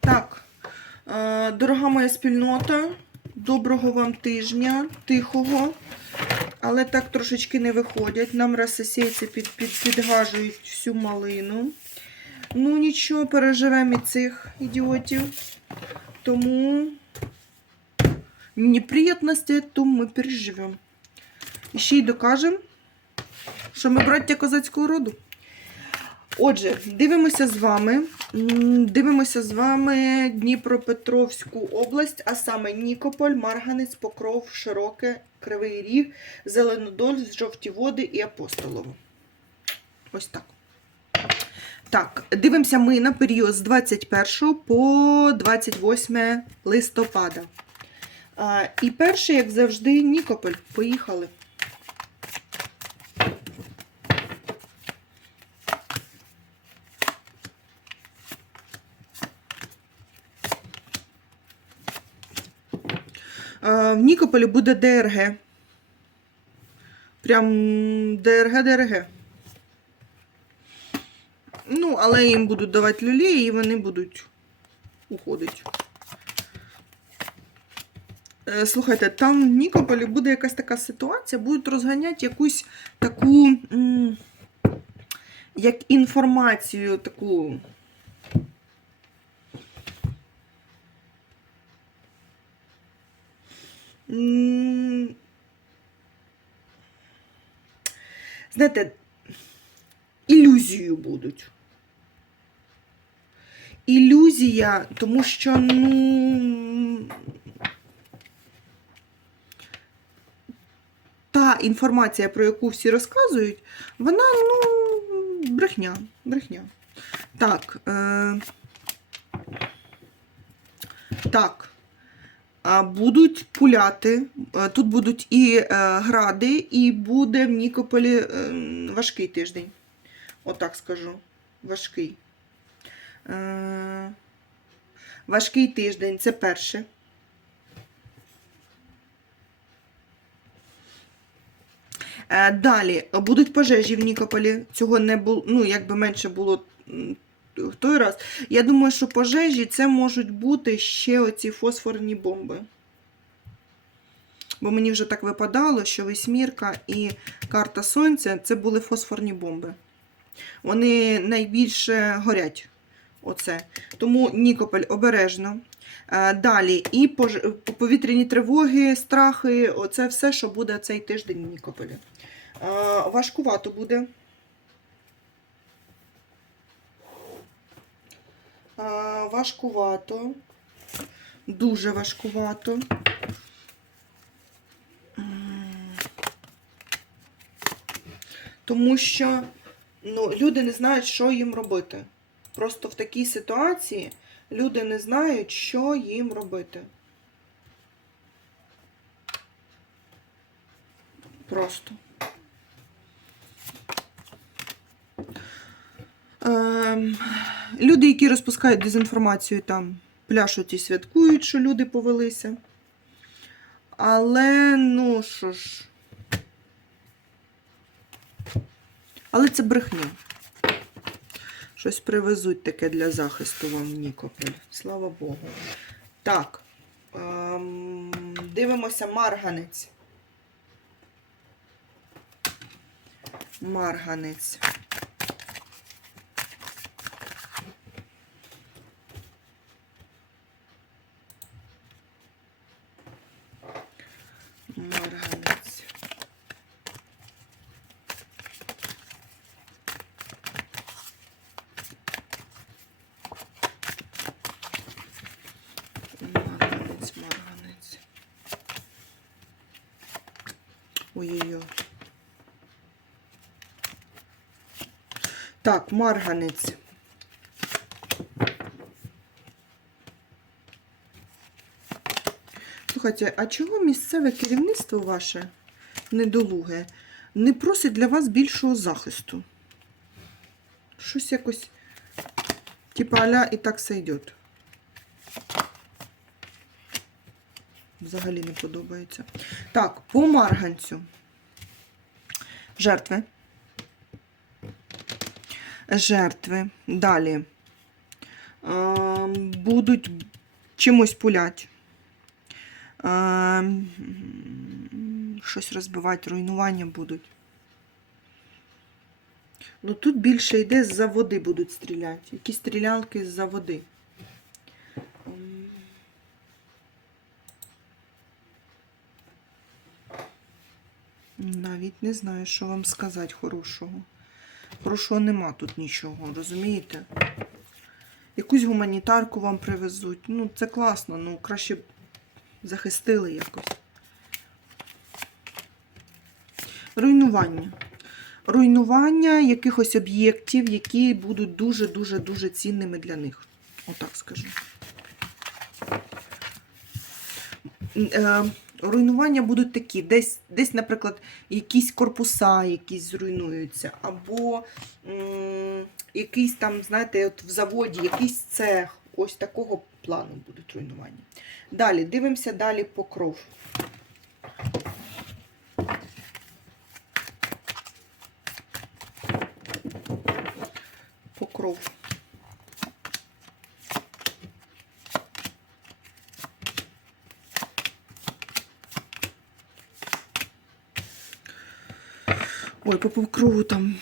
Так, е, дорога моя спільнота, доброго вам тижня, тихого. Але так трошечки не виходять. Нам розсосійці під, під, підгажують всю малину. Ну, нічого, переживемо і цих ідіотів. Тому неприятності, то ми переживемо. І ще й докажемо, що ми браття козацького роду. Отже, дивимося з вами. Дивимося з вами Дніпропетровську область, а саме Нікополь, Марганець, Покров, Широке, Кривий Ріг, Зеленодоль, Жовті Води і Апостолово. Ось так. Так, дивимося ми на період з 21 по 28 листопада. І перший, як завжди, Нікополь. Поїхали. В Нікополі буде ДРГ. Прям ДРГ, ДРГ. Ну, але їм будуть давати люлі, і вони будуть уходити. Е, Слухайте, там в Нікополі буде якась така ситуація, будуть розганяти якусь таку, як інформацію, таку. Знаєте, ілюзію будуть. Ілюзія, тому що, ну. Та інформація, про яку всі розказують, вона, ну, брехня. брехня. Так. Е... Так. Будуть пуляти. Тут будуть і е, гради, і буде в Нікополі е, важкий тиждень. Отак скажу. Важкий. Е, важкий тиждень це перше. Далі будуть пожежі в Нікополі. Цього не було, ну, якби менше було в той раз. Я думаю, що пожежі це можуть бути ще оці фосфорні бомби. Бо мені вже так випадало, що весьмірка і карта сонця це були фосфорні бомби. Вони найбільше горять. Оце. Тому Нікополь обережно. Е, Далі і повітряні тривоги, страхи, оце все, що буде цей тиждень в Нікополі. Е, Важкувато буде. Важкувато. Дуже важкувато. Тому що ну, люди не знають, що їм робити. Просто в такій ситуації люди не знають, що їм робити. Просто. Ем, люди, які розпускають дезінформацію, там пляшуть і святкують, що люди повелися. Але, ну що ж. Але це брехня. Щось привезуть таке для захисту вам Нікополь. Слава Богу. Так. Ем, дивимося марганець. Марганець. Марганець, марганець. Ой-ой-ой. Так, марганець. Слухайте, а чого місцеве керівництво ваше недолуге не просить для вас більшого захисту? Щось якось, типа аля і так сойдет. Взагалі не подобається. Так, по марганцю. Жертви. Жертви. Далі. Будуть чимось пулять. Щось розбивати, руйнування будуть. Ну тут більше йде з-за води будуть стріляти. Якісь стрілянки з-за води. Навіть не знаю, що вам сказати хорошого. Хорошого нема тут нічого, розумієте? Якусь гуманітарку вам привезуть. Ну, це класно, ну краще б захистили якось. Руйнування. Руйнування якихось об'єктів, які будуть дуже-дуже-дуже цінними для них. Отак скажу. Руйнування будуть такі. Десь, десь, наприклад, якісь корпуса якісь зруйнуються, або м, якийсь там, знаєте, от в заводі, якийсь цех. Ось такого плану будуть руйнування. Далі, дивимося далі покров. Покров. Ой, по покрову там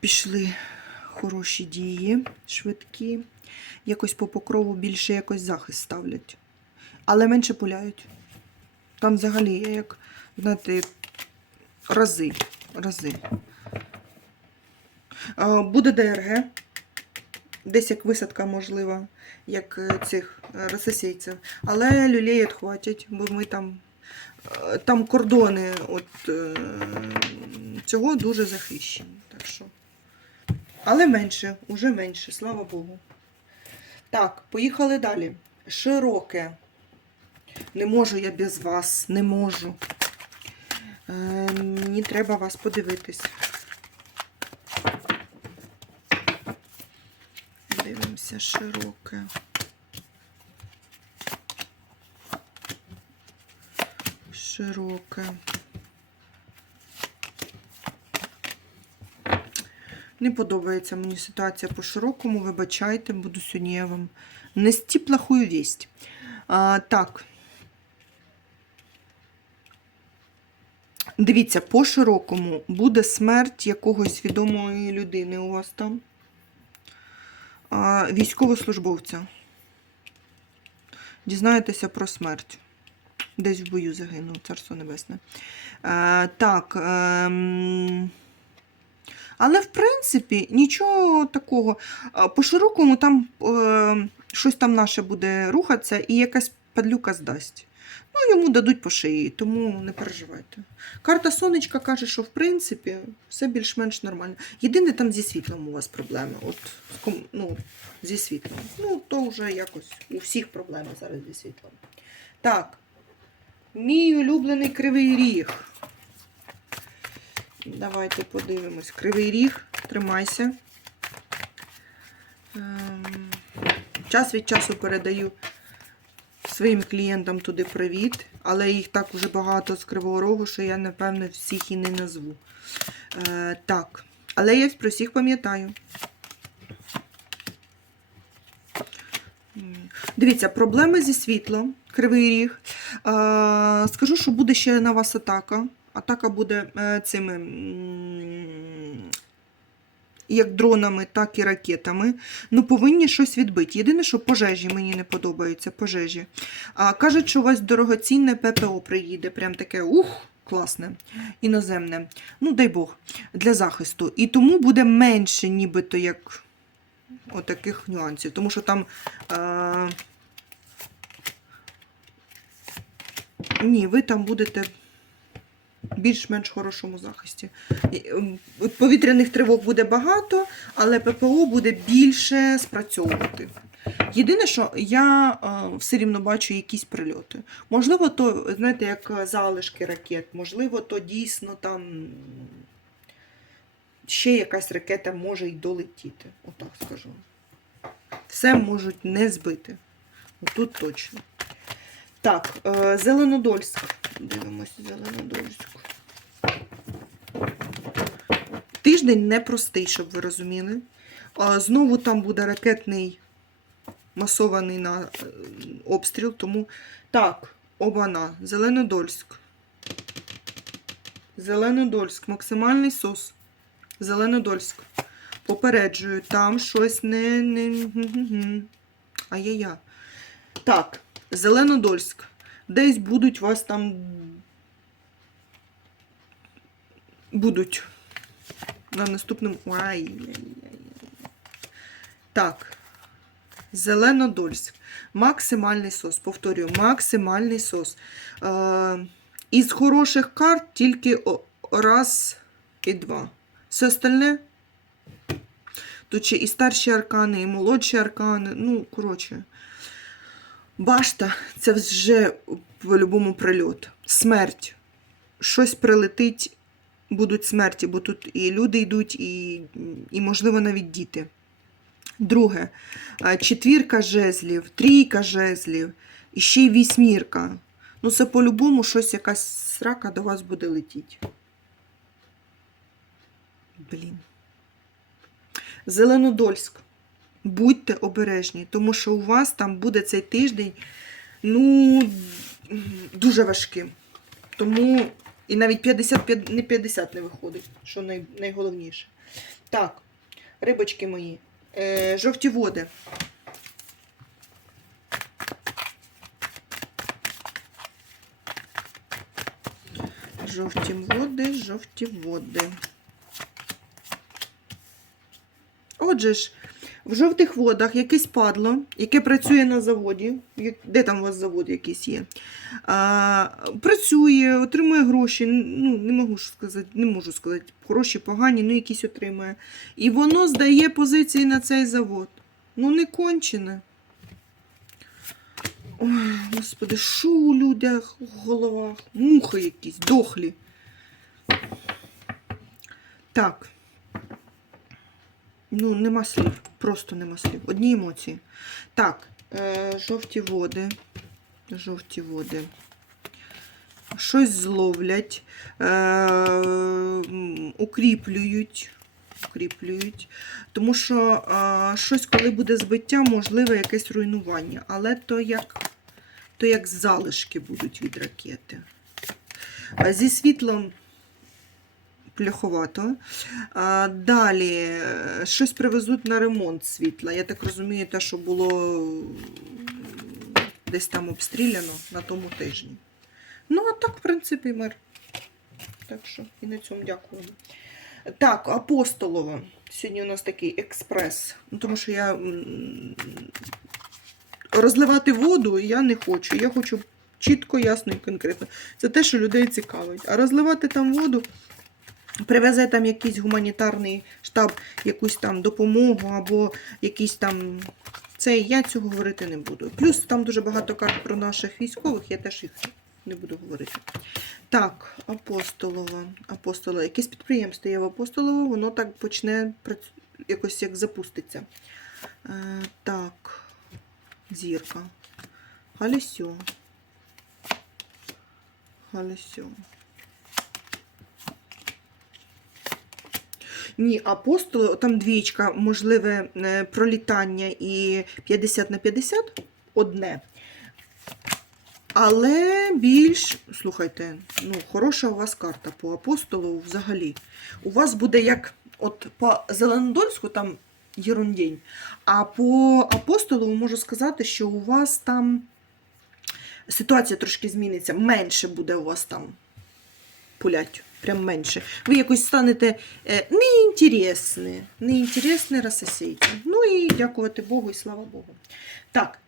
пішли хороші дії, швидкі. Якось по покрову більше якось захист ставлять. Але менше пуляють. Там взагалі є як, знаєте, рази. рази. Буде ДРГ. Десь як висадка можлива, як е, цих е, рососійців. Але люлей відхватять, бо ми там, е, там кордони от, цього дуже захищені. Так що. Але менше, уже менше, слава Богу. Так, поїхали далі. Широке. Не можу я без вас, не можу. Е, мені треба вас подивитись. Дивимося широке. Широке. Не подобається мені ситуація по широкому. Вибачайте, буду сьогодні я вам нести плохую весть. А, так. Дивіться, по широкому буде смерть якогось відомої людини у вас там. А, військовослужбовця. Дізнаєтеся про смерть. Десь в бою загинув, царство небесне. Е, так. ем, Але, в принципі, нічого такого. По широкому там е, щось там наше буде рухатися і якась падлюка здасть. Ну, йому дадуть по шиї, тому не переживайте. Карта сонечка каже, що в принципі все більш-менш нормально. Єдине там зі світлом у вас проблеми. От, ну, зі світлом. Ну, то вже якось у всіх проблеми зараз зі світлом. Так. Мій улюблений кривий ріг. Давайте подивимось. Кривий ріг, тримайся. Ем, Час від часу передаю своїм клієнтам туди привіт, але їх так уже багато з Кривого Рогу, що я, напевно, всіх і не назву. Е, так, але я про всіх пам'ятаю. Дивіться, проблеми зі світлом, кривий ріг. Е, скажу, що буде ще на вас атака. Атака буде е, цими як дронами, так і ракетами. Ну, повинні щось відбити. Єдине, що пожежі мені не подобаються. Пожежі. А, кажуть, що у вас дорогоцінне ППО приїде. Прям таке ух, класне, іноземне. Ну, дай Бог, для захисту. І тому буде менше, нібито як отаких нюансів. Тому що там. Е... Ні, ви там будете більш-менш хорошому захисті. Ем, Повітряних тривог буде багато, але ППО буде більше спрацьовувати. Єдине, що я е, все рівно бачу якісь прильоти. Можливо, то, знаєте, як залишки ракет, можливо, то дійсно там ще якась ракета може й долетіти. Отак скажу. Все можуть не збити. Тут точно. Так, е, Зеленодольськ. Дивимося Зеленодольськ. Тиждень непростий, щоб ви розуміли. Знову там буде ракетний масований на е, обстріл, тому так, обана, Зеленодольськ. Зеленодольськ, максимальний сос. Зеленодольськ. Попереджую, там щось не. не... Ай-яй-я. Так, Зеленодольськ. Десь будуть вас там. Будуть. На наступному. Так. Зеленодольськ. Максимальний сос. Повторюю, максимальний сос. Е, із хороших карт тільки раз і два. Все остальне. Тут ще і старші аркани, і молодші аркани. Ну, коротше. Башта це вже по-любому прильот. Смерть. Щось прилетить, будуть смерті, бо тут і люди йдуть, і, і можливо, навіть діти. Друге, четвірка жезлів, трійка жезлів, і ще й вісьмірка. Ну, це по-любому щось якась срака до вас буде летіти. Блін. Зеленодольськ. Будьте обережні, тому що у вас там буде цей тиждень, ну, дуже важким. Тому і навіть 50, п'ят- не 50 не виходить, що най, найголовніше. Так, рибочки мої, е, жовті води. Жовті води, жовті води. Отже ж, в жовтих водах якесь падло, яке працює на заводі. Де там у вас завод якийсь є? А, працює, отримує гроші. Ну, не можу сказати, не можу сказати, хороші, погані, ну якісь отримує. І воно здає позиції на цей завод. Ну, не кончене. Ой, господи, що у людях в головах? Мухи якісь, дохлі. Так. Ну, нема слів. Просто нема слів. Одні емоції. Так, е, жовті води. Жовті води. Щось зловлять, е, укріплюють. Укріплюють. Тому що е, щось, коли буде збиття, можливе якесь руйнування. Але то як, то як залишки будуть від ракети. Е, Зі світлом пляховато. А, далі е, щось привезуть на ремонт світла. Я так розумію, те, що було десь там обстріляно на тому тижні. Ну, а так, в принципі, мир. Так що і на цьому дякуємо. Так, апостолова. Сьогодні у нас такий експрес. Ну, тому що я розливати воду я не хочу. Я хочу чітко, ясно і конкретно. Це те, що людей цікавить. А розливати там воду. Привезе там якийсь гуманітарний штаб, якусь там допомогу або якийсь там. Це я цього говорити не буду. Плюс там дуже багато карт про наших військових, я теж їх не буду говорити. Так, апостолова. Апостола. Якесь підприємство є в Апостолово, воно так почне якось як запуститься. Е, так, зірка. Галісьо. Галісьо. Ні, апостоли, там двічка, можливе е, пролітання і 50 на 50 одне. Але більш, слухайте, ну, хороша у вас карта по апостолу взагалі. У вас буде як от по Зеленодольську там єрундень, а по апостолу можу сказати, що у вас там ситуація трошки зміниться. Менше буде у вас там пулять. Прям менше. Ви якось станете неінтересні. Неінтересні розсосійте. Ну і дякувати Богу і слава Богу. Так.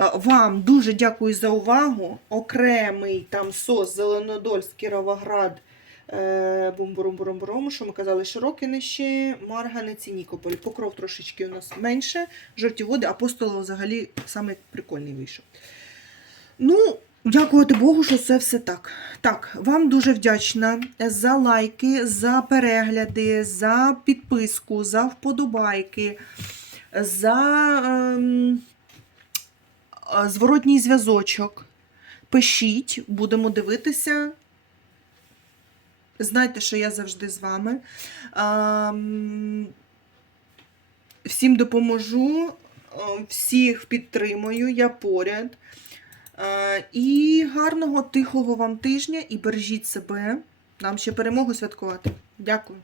е, Вам дуже дякую за увагу. Окремий там сос Зеленодольськ, Кіровоград, е, бум-бурум-бурум-бурум, що ми казали, Широкинище, Марганець і Нікополь. Покров трошечки у нас менше. Жовті води, апостола взагалі саме прикольний вийшов. Ну, дякувати Богу, що це все так. Так, вам дуже вдячна за лайки, за перегляди, за підписку, за вподобайки, за ем, е, зворотній зв'язочок. Пишіть, будемо дивитися. Знайте, що я завжди з вами. Ем, всім допоможу. всіх підтримую, я поряд. Е, І гарного, тихого вам тижня і бережіть себе. Нам ще перемогу святкувати. Дякую.